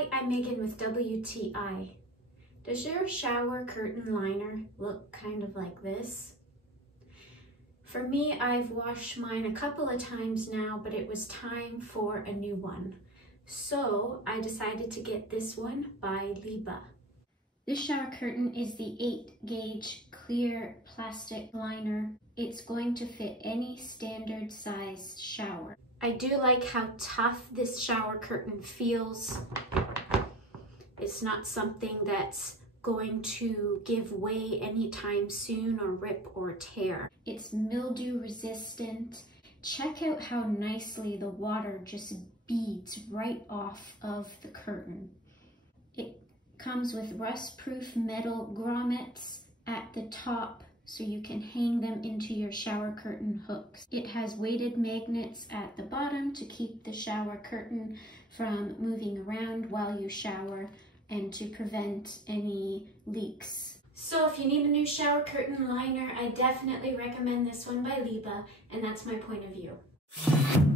Hi, I'm Megan with WTI. Does your shower curtain liner look kind of like this? For me, I've washed mine a couple of times now, but it was time for a new one. So I decided to get this one by Liba. This shower curtain is the 8-gauge clear plastic liner. It's going to fit any standard size shower. I do like how tough this shower curtain feels. It's not something that's going to give way anytime soon or rip or tear. It's mildew resistant. Check out how nicely the water just beads right off of the curtain. It comes with rust-proof metal grommets at the top so you can hang them into your shower curtain hooks. It has weighted magnets at the bottom to keep the shower curtain from moving around while you shower and to prevent any leaks. So if you need a new shower curtain liner, I definitely recommend this one by Liba, and that's my point of view.